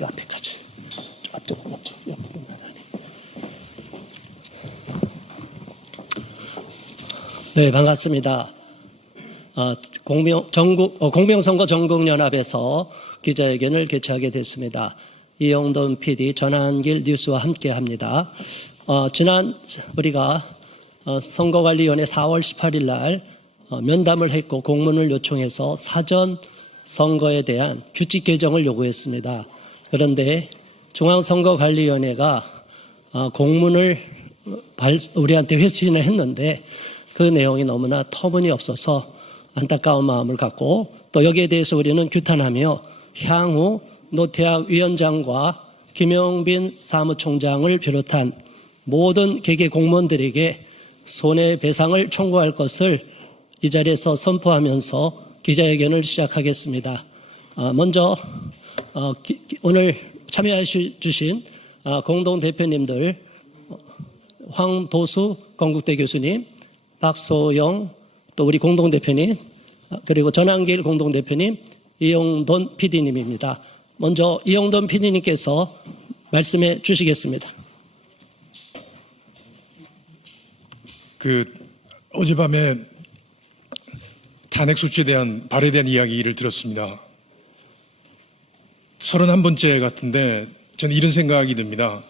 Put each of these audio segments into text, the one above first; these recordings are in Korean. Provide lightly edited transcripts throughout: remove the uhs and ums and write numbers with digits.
이 앞에까지. 앞쪽. 옆으로 나란히. 네, 반갑습니다. 공명선거 전국연합에서 기자회견을 개최하게 됐습니다. 이영돈 PD, 전한길 뉴스와 함께합니다. 지난 우리가 선거관리위원회 4월 18일 날 면담을 했고 공문을 요청해서 사전 선거에 대한 규칙 개정을 요구했습니다. 그런데 중앙선거관리위원회가 공문을 우리한테 회신을 했는데 그 내용이 너무나 터무니없어서 안타까운 마음을 갖고 또 여기에 대해서 우리는 규탄하며 향후 노태학 위원장과 김용빈 사무총장을 비롯한 모든 개개 공무원들에게 손해배상을 청구할 것을 이 자리에서 선포하면서 기자회견을 시작하겠습니다. 먼저 오늘 참여해 주신 공동대표님들 황도수 건국대 교수님, 박소영 또 우리 공동대표님 그리고 전한길 공동대표님, 이영돈 PD님입니다. 먼저 이영돈 PD님께서 말씀해 주시겠습니다. 어젯밤에 탄핵 소추에 대한 발의에 대한 이야기를 들었습니다. 31번째 같은데 저는 이런 생각이 듭니다.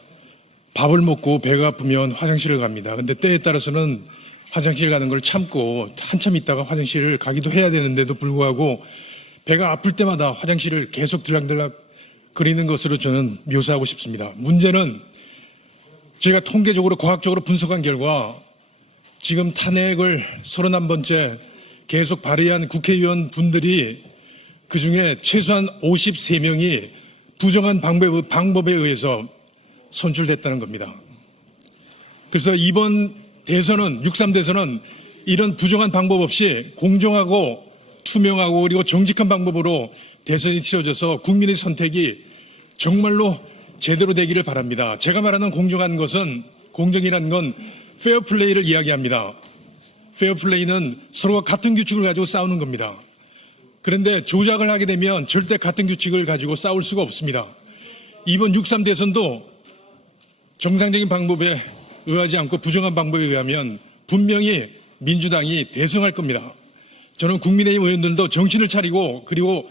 밥을 먹고 배가 아프면 화장실을 갑니다. 근데 때에 따라서는 화장실 가는 걸 참고 한참 있다가 화장실을 가기도 해야 되는데도 불구하고 배가 아플 때마다 화장실을 계속 들락들락 거리는 것으로 저는 묘사하고 싶습니다. 문제는 제가 통계적으로 과학적으로 분석한 결과 지금 탄핵을 31번째 계속 발의한 국회의원 분들이 그중에 최소한 53명이 부정한 방법에 의해서 선출됐다는 겁니다. 그래서 이번 대선은 6.3 대선은 이런 부정한 방법 없이 공정하고 투명하고 그리고 정직한 방법으로 대선이 치러져서 국민의 선택이 정말로 제대로 되기를 바랍니다. 제가 말하는 공정한 것은 공정이라는 건 페어플레이를 이야기합니다. 페어플레이는 서로가 같은 규칙을 가지고 싸우는 겁니다. 그런데 조작을 하게 되면 절대 같은 규칙을 가지고 싸울 수가 없습니다. 이번 6.3 대선도 정상적인 방법에 의하지 않고 부정한 방법에 의하면 분명히 민주당이 대승할 겁니다. 저는 국민의힘 의원들도 정신을 차리고 그리고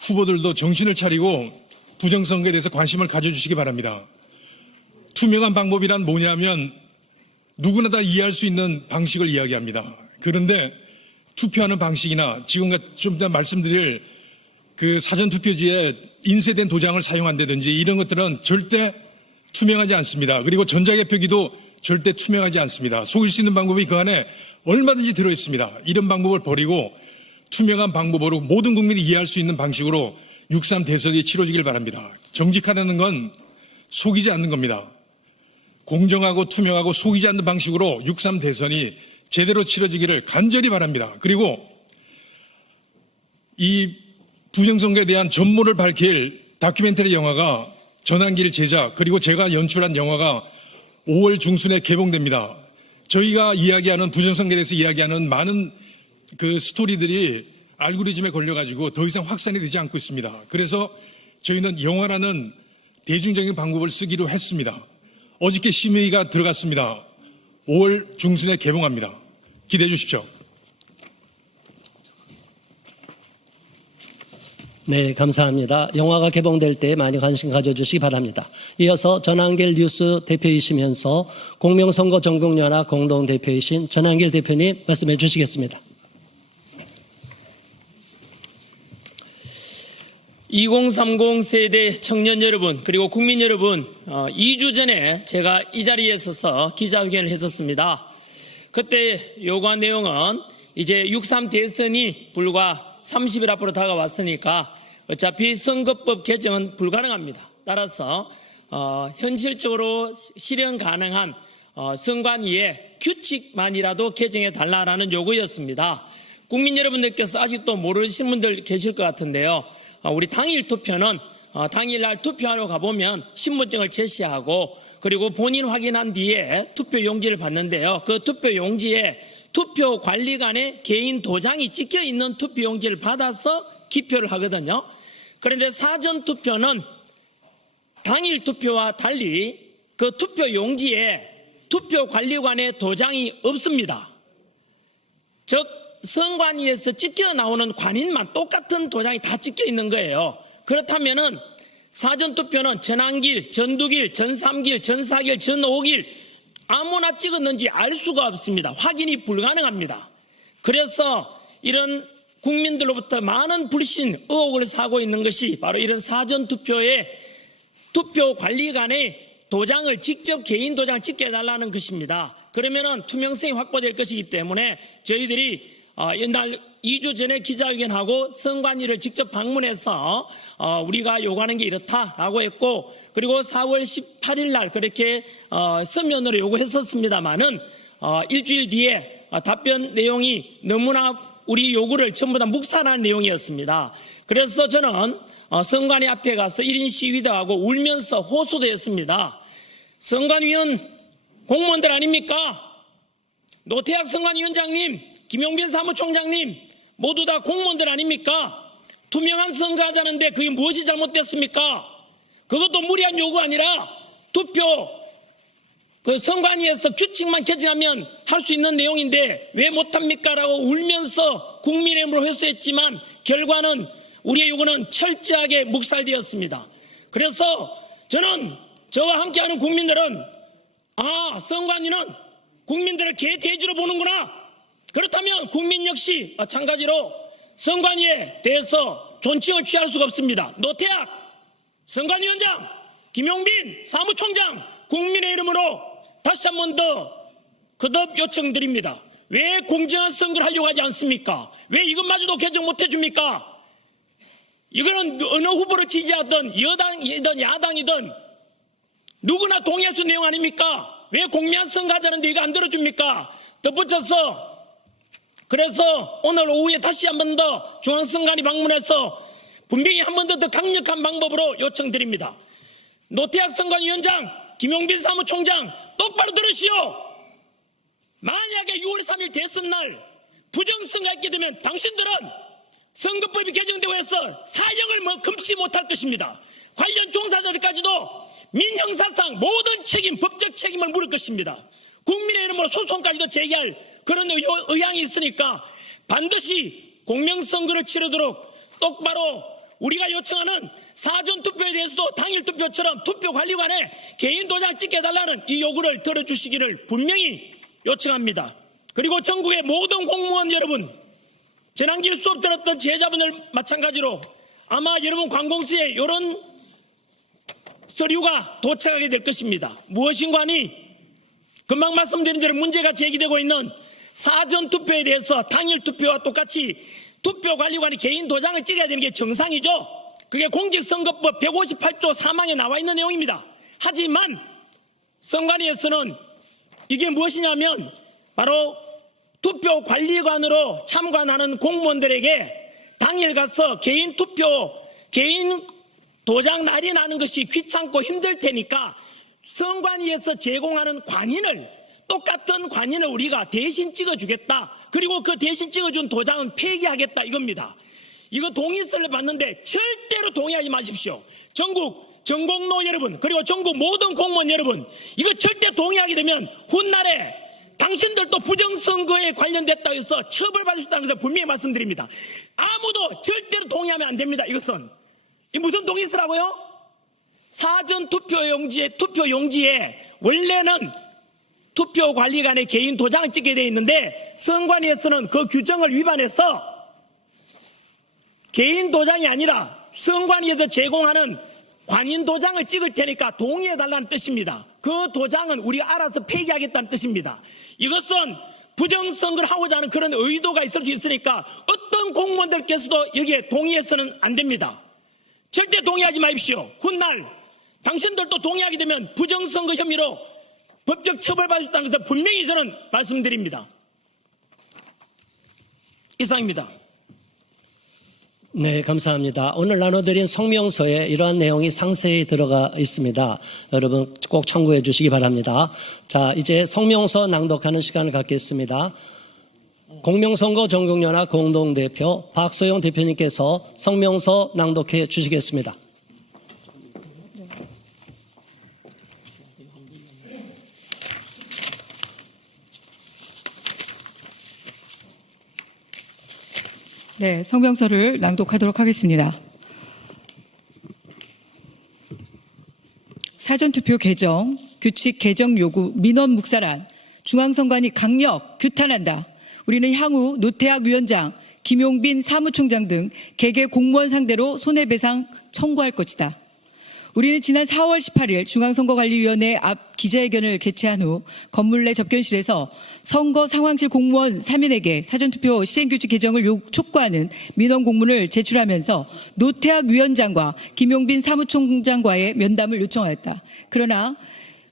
후보들도 정신을 차리고 부정선거에 대해서 관심을 가져주시기 바랍니다. 투명한 방법이란 뭐냐면 누구나 다 이해할 수 있는 방식을 이야기합니다. 그런데 투표하는 방식이나 지금 좀 더 말씀드릴 사전투표지에 인쇄된 도장을 사용한다든지 이런 것들은 절대 투명하지 않습니다. 그리고 전자개표기도 절대 투명하지 않습니다. 속일 수 있는 방법이 그 안에 얼마든지 들어있습니다. 이런 방법을 버리고 투명한 방법으로 모든 국민이 이해할 수 있는 방식으로 6.3 대선이 치러지길 바랍니다. 정직하다는 건 속이지 않는 겁니다. 공정하고 투명하고 속이지 않는 방식으로 6.3 대선이 제대로 치러지기를 간절히 바랍니다. 그리고 이 부정선거에 대한 전모를 밝힐 다큐멘터리 영화가 전한길 제작 그리고 제가 연출한 영화가 5월 중순에 개봉됩니다. 저희가 이야기하는 부정선거에 대해서 이야기하는 많은 스토리들이 알고리즘에 걸려가지고 더 이상 확산이 되지 않고 있습니다. 그래서 저희는 영화라는 대중적인 방법을 쓰기로 했습니다. 어저께 심의가 들어갔습니다. 5월 중순에 개봉합니다. 기대해 주십시오. 네, 감사합니다. 영화가 개봉될 때 많이 관심 가져주시기 바랍니다. 이어서 전한길 뉴스 대표이시면서 공명선거 전국연합 공동대표이신 전한길 대표님 말씀해 주시겠습니다. 2030 세대 청년 여러분 그리고 국민 여러분 2주 전에 제가 이 자리에 서서 기자회견을 했었습니다. 그때 요구한 내용은 이제 6.3 대선이 불과 30일 앞으로 다가왔으니까 어차피 선거법 개정은 불가능합니다. 따라서 현실적으로 실현 가능한 선관위의 규칙만이라도 개정해 달라라는 요구였습니다. 국민 여러분들께서 아직도 모르시는 분들 계실 것 같은데요. 우리 당일 투표는 당일날 투표하러 가보면 신분증을 제시하고 그리고 본인 확인한 뒤에 투표 용지를 받는데요. 그 투표 용지에 투표 관리관의 개인 도장이 찍혀 있는 투표 용지를 받아서 기표를 하거든요. 그런데 사전 투표는 당일 투표와 달리 그 투표 용지에 투표관리관의 도장이 없습니다. 즉 선관위에서 찍혀 나오는 관인만 똑같은 도장이 다 찍혀 있는 거예요. 그렇다면은 사전투표는 전환길, 전두길, 전삼길, 전사길, 전오길 아무나 찍었는지 알 수가 없습니다. 확인이 불가능합니다. 그래서 이런 국민들로부터 많은 불신, 의혹을 사고 있는 것이 바로 이런 사전투표에 투표관리관의 도장을 직접 개인 도장을 찍혀달라는 것입니다. 그러면은 투명성이 확보될 것이기 때문에 저희들이 연달 2주 전에 기자회견하고 선관위를 직접 방문해서 우리가 요구하는 게 이렇다라고 했고, 그리고 4월 18일 날 그렇게 서면으로 요구했었습니다마는 일주일 뒤에 답변 내용이 너무나 우리 요구를 전부 다 묵살한 내용이었습니다. 그래서 저는 선관위 앞에 가서 1인 시위도 하고 울면서 호소도 했습니다. 선관위원 공무원들 아닙니까? 노태학 선관위원장님, 김용빈 사무총장님 모두 다 공무원들 아닙니까? 투명한 선거하자는데 그게 무엇이 잘못됐습니까? 그것도 무리한 요구 아니라 투표 선관위에서 규칙만 개정하면 할 수 있는 내용인데 왜 못합니까? 라고 울면서 국민의힘으로 회수했지만 결과는 우리의 요구는 철저하게 묵살되었습니다. 그래서 저는 저와 함께하는 국민들은 선관위는 국민들을 개돼지로 보는구나. 그렇다면 국민 역시 마찬가지로 선관위에 대해서 존칭을 취할 수가 없습니다. 노태학 선관위원장, 김용빈 사무총장, 국민의 이름으로 다시 한 번 더 거듭 요청드립니다. 왜 공정한 선거를 하려고 하지 않습니까? 왜 이것마저도 개정 못 해줍니까? 이거는 어느 후보를 지지하든 여당이든 야당이든 누구나 동의할 수 있는 내용 아닙니까? 왜 공명한 선거 하자는데 이거 안 들어줍니까? 덧붙여서 그래서 오늘 오후에 다시 한 번 더 중앙선관위 방문해서 분명히 한 번 더 강력한 방법으로 요청드립니다. 노태학 선관위원장, 김용빈 사무총장 똑바로 들으시오. 만약에 6월 3일 대선날 부정선거 있게 되면 당신들은 선거법이 개정되고 해서 사형을 금치 못할 것입니다. 관련 종사자들까지도 민형사상 모든 책임, 법적 책임을 물을 것입니다. 국민의 이름으로 소송까지도 제기할 그런 의향이 있으니까 반드시 공명선거를 치르도록 똑바로 우리가 요청하는 사전투표에 대해서도 당일투표처럼 투표관리관에 개인 도장 찍혀달라는 이 요구를 들어주시기를 분명히 요청합니다. 그리고 전국의 모든 공무원 여러분, 전환길 수업 들었던 제자분들 마찬가지로 아마 여러분 관공서에 이런 서류가 도착하게 될 것입니다. 무엇인가니 금방 말씀드린 대로 문제가 제기되고 있는 사전투표에 대해서 당일투표와 똑같이 투표관리관이 개인 도장을 찍어야 되는 게 정상이죠. 그게 공직선거법 158조 3항에 나와 있는 내용입니다. 하지만 선관위에서는 이게 무엇이냐면 바로 투표관리관으로 참관하는 공무원들에게 당일 가서 개인 투표, 개인 도장 날인하는 것이 귀찮고 힘들 테니까 선관위에서 제공하는 관인을, 똑같은 관인을 우리가 대신 찍어주겠다. 그리고 그 대신 찍어준 도장은 폐기하겠다 이겁니다. 이거 동의서를 받는데 절대로 동의하지 마십시오. 전국 전공로 여러분, 그리고 전국 모든 공무원 여러분, 이거 절대 동의하게 되면 훗날에 당신들도 부정선거에 관련됐다고 해서 처벌받을 수 있다는 것을 분명히 말씀드립니다. 아무도 절대로 동의하면 안 됩니다. 이것은 이 무슨 동의서라고요? 사전 투표용지에 원래는 투표관리관의 개인 도장을 찍게 되어 있는데 선관위에서는 그 규정을 위반해서 개인 도장이 아니라 선관위에서 제공하는 관인 도장을 찍을 테니까 동의해달라는 뜻입니다. 그 도장은 우리가 알아서 폐기하겠다는 뜻입니다. 이것은 부정선거를 하고자 하는 그런 의도가 있을 수 있으니까 어떤 공무원들께서도 여기에 동의해서는 안 됩니다. 절대 동의하지 마십시오. 훗날 당신들도 동의하게 되면 부정선거 혐의로 법적 처벌받을 수 있다는 것을 분명히 저는 말씀드립니다. 이상입니다. 네, 감사합니다. 오늘 나눠드린 성명서에 이러한 내용이 상세히 들어가 있습니다. 여러분 꼭 참고해 주시기 바랍니다. 자, 이제 성명서 낭독하는 시간을 갖겠습니다. 공명선거 전국연합 공동대표 박소영 대표님께서 성명서 낭독해 주시겠습니다. 네, 성명서를 낭독하도록 하겠습니다. 사전투표 개정, 규칙 개정 요구 민원 묵살한 중앙선관위 강력 규탄한다. 우리는 향후 노태학 위원장, 김용빈 사무총장 등 개개 공무원 상대로 손해배상 청구할 것이다. 우리는 지난 4월 18일 중앙선거관리위원회 앞 기자회견을 개최한 후 건물 내 접견실에서 선거 상황실 공무원 3인에게 사전투표 시행규칙 개정을 촉구하는 민원 공문을 제출하면서 노태학 위원장과 김용빈 사무총장과의 면담을 요청하였다. 그러나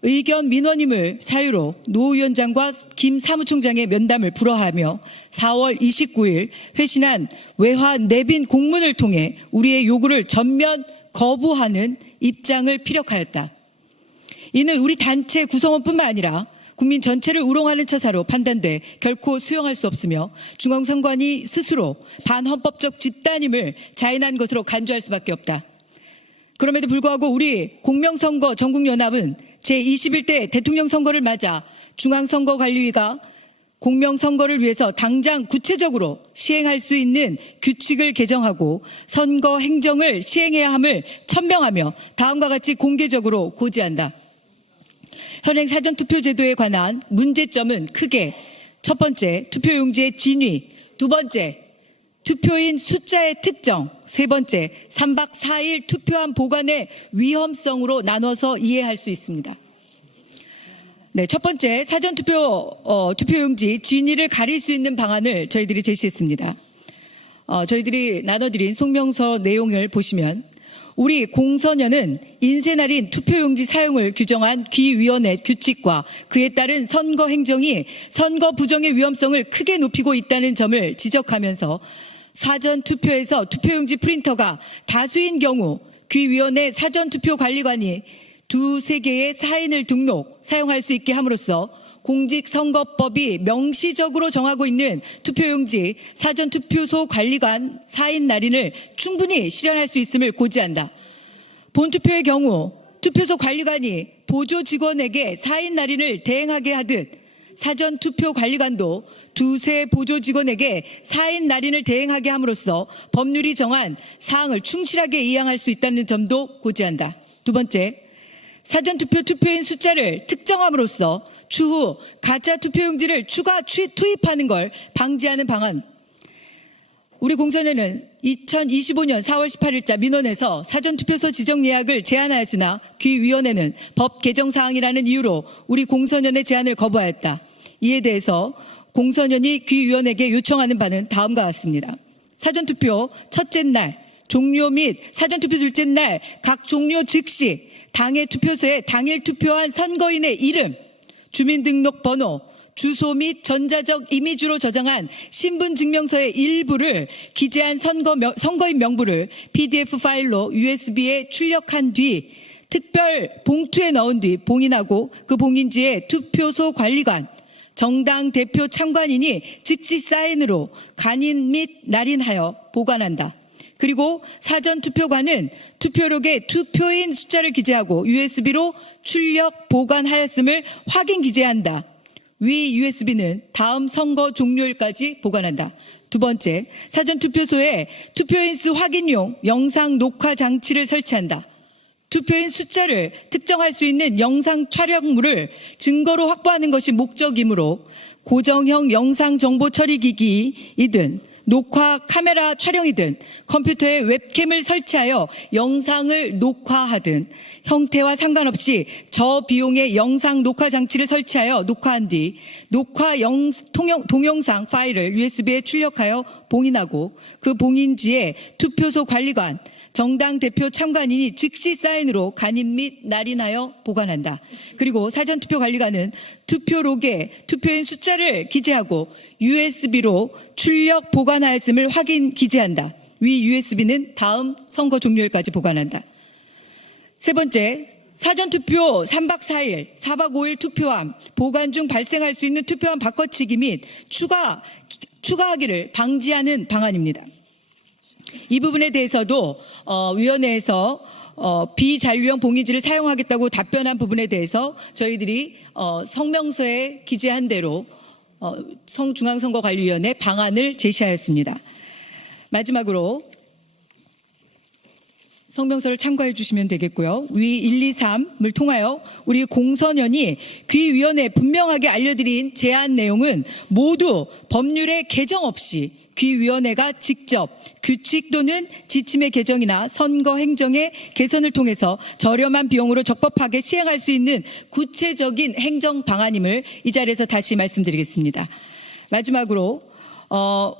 의견 민원임을 사유로 노 위원장과 김 사무총장의 면담을 불허하며 4월 29일 회신한 외화 내빈 공문을 통해 우리의 요구를 전면 거부하는 입장을 피력하였다. 이는 우리 단체 구성원뿐만 아니라 국민 전체를 우롱하는 처사로 판단돼 결코 수용할 수 없으며 중앙선관위 스스로 반헌법적 집단임을 자인한 것으로 간주할 수밖에 없다. 그럼에도 불구하고 우리 공명선거 전국연합은 제21대 대통령 선거를 맞아 중앙선거관리위가 공명선거를 위해서 당장 구체적으로 시행할 수 있는 규칙을 개정하고 선거 행정을 시행해야 함을 천명하며 다음과 같이 공개적으로 고지한다. 현행 사전투표제도에 관한 문제점은 크게 첫 번째, 투표용지의 진위, 두 번째, 투표인 숫자의 특정, 세 번째, 3박 4일 투표함 보관의 위험성으로 나눠서 이해할 수 있습니다. 네, 첫 번째, 투표용지 진위를 가릴 수 있는 방안을 저희들이 제시했습니다. 저희들이 나눠드린 송명서 내용을 보시면 우리 공선연은 인쇄날인 투표용지 사용을 규정한 기위원회 규칙과 그에 따른 선거 행정이 선거 부정의 위험성을 크게 높이고 있다는 점을 지적하면서 사전투표에서 투표용지 프린터가 다수인 경우 기위원회 사전투표관리관이 2-3개의 사인을 사용할 수 있게 함으로써 공직선거법이 명시적으로 정하고 있는 투표용지 사전투표소 관리관 사인 날인을 충분히 실현할 수 있음을 고지한다. 본투표의 경우 투표소 관리관이 보조 직원에게 사인 날인을 대행하게 하듯 사전투표 관리관도 2-3 보조 직원에게 사인 날인을 대행하게 함으로써 법률이 정한 사항을 충실하게 이행할 수 있다는 점도 고지한다. 두 번째, 사전투표 투표인 숫자를 특정함으로써 추후 가짜 투표용지를 추가 투입하는 걸 방지하는 방안. 우리 공선연은 2025년 4월 18일자 민원에서 사전투표소 지정 예약을 제안하였으나 기위원회는 법 개정 사항이라는 이유로 우리 공선연의 제안을 거부하였다. 이에 대해서 공선연이 기위원에게 요청하는 바는 다음과 같습니다. 사전투표 첫째 날, 종료 및 사전투표 둘째 날 각 종료 즉시 당해 투표소에 당일 투표한 선거인의 이름, 주민등록번호, 주소 및 전자적 이미지로 저장한 신분증명서의 일부를 기재한 선거인 명부를 PDF 파일로 USB에 출력한 뒤 특별 봉투에 넣은 뒤 봉인하고 그 봉인지에 투표소 관리관, 정당 대표 참관인이 즉시 사인으로 간인 및 날인하여 보관한다. 그리고 사전투표관은 투표록에 투표인 숫자를 기재하고 USB로 출력 보관하였음을 확인 기재한다. 위 USB는 다음 선거 종료일까지 보관한다. 두 번째, 사전투표소에 투표인 수 확인용 영상 녹화 장치를 설치한다. 투표인 숫자를 특정할 수 있는 영상 촬영물을 증거로 확보하는 것이 목적이므로 고정형 영상 정보 처리기기이든 녹화 카메라 촬영이든 컴퓨터에 웹캠을 설치하여 영상을 녹화하든 형태와 상관없이 저비용의 영상 녹화 장치를 설치하여 녹화한 뒤 녹화 동영상 파일을 USB에 출력하여 봉인하고 그 봉인지에 투표소 관리관, 정당 대표 참관인이 즉시 사인으로 간인 및 날인하여 보관한다. 그리고 사전투표 관리관은 투표록에 투표인 숫자를 기재하고 USB로 출력 보관하였음을 확인 기재한다. 위 USB는 다음 선거 종료일까지 보관한다. 세 번째, 사전투표 3박 4일, 4박 5일 투표함, 보관 중 발생할 수 있는 투표함 바꿔치기 및 추가하기를 방지하는 방안입니다. 이 부분에 대해서도 위원회에서 비잔류형 봉인지를 사용하겠다고 답변한 부분에 대해서 저희들이 성명서에 기재한 대로 중앙선거관리위원회 방안을 제시하였습니다. 마지막으로 성명서를 참고해 주시면 되겠고요. 위 1, 2, 3을 통하여 우리 공선연이 귀위원회에 분명하게 알려드린 제안 내용은 모두 법률의 개정 없이 귀위원회가 직접 규칙 또는 지침의 개정이나 선거 행정의 개선을 통해서 저렴한 비용으로 적법하게 시행할 수 있는 구체적인 행정 방안임을 이 자리에서 다시 말씀드리겠습니다. 마지막으로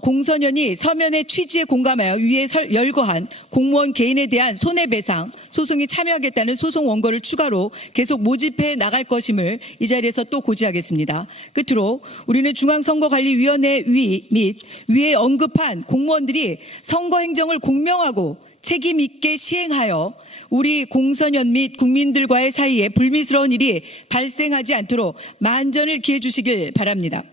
공선연이 서면의 취지에 공감하여 위에 열거한 공무원 개인에 대한 손해배상 소송에 참여하겠다는 소송 원고를 추가로 계속 모집해 나갈 것임을 이 자리에서 또 고지하겠습니다. 끝으로 우리는 중앙선거관리위원회 및 위에 언급한 공무원들이 선거행정을 공명하고 책임 있게 시행하여 우리 공선연 및 국민들과의 사이에 불미스러운 일이 발생하지 않도록 만전을 기해 주시길 바랍니다.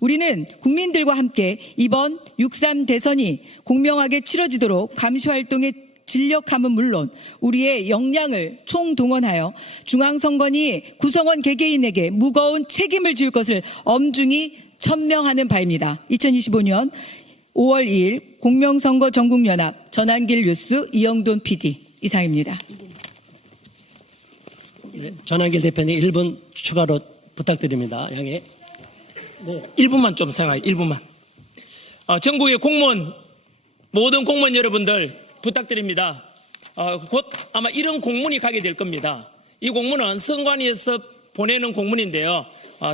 우리는 국민들과 함께 이번 6.3 대선이 공명하게 치러지도록 감시활동에 진력함은 물론 우리의 역량을 총동원하여 중앙선관위 구성원 개개인에게 무거운 책임을 지을 것을 엄중히 천명하는 바입니다. 2025년 5월 2일 공명선거 전국연합 전한길 뉴스 이영돈 PD 이상입니다. 네, 전한길 대표님 1분 추가로 부탁드립니다. 양해. 네, 1분만 좀 생각해, 1분만. 전국의 공무원, 모든 공무원 여러분들 부탁드립니다. 곧 아마 이런 공문이 가게 될 겁니다. 이 공문은 선관위에서 보내는 공문인데요.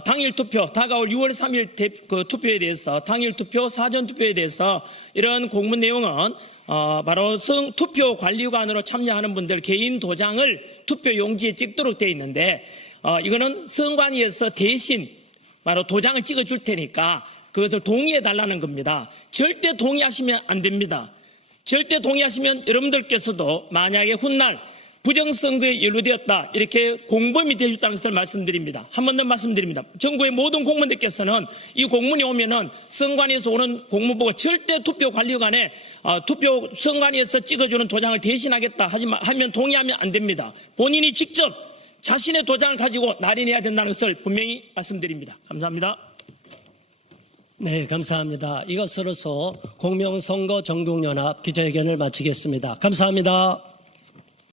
당일 투표, 다가올 6월 3일 투표에 대해서, 당일 투표, 사전 투표에 대해서 이런 공문 내용은 바로 투표 관리관으로 참여하는 분들 개인 도장을 투표 용지에 찍도록 되어 있는데, 이거는 선관위에서 대신 바로 도장을 찍어줄 테니까 그것을 동의해달라는 겁니다. 절대 동의하시면 안 됩니다. 절대 동의하시면 여러분들께서도 만약에 훗날 부정선거에 연루되었다 이렇게 공범이 되셨다는 것을 말씀드립니다. 한 번 더 말씀드립니다. 정부의 모든 공무원들께서는 이 공문이 오면은 선관위에서 오는 공무부가 절대 투표관리관에 투표 선관위에서 찍어주는 도장을 대신하겠다 하면 동의하면 안 됩니다. 본인이 직접 자신의 도장을 가지고 날인해야 된다는 것을 분명히 말씀드립니다. 감사합니다. 네, 감사합니다. 이것으로서 공명선거 전국연합 기자회견을 마치겠습니다. 감사합니다.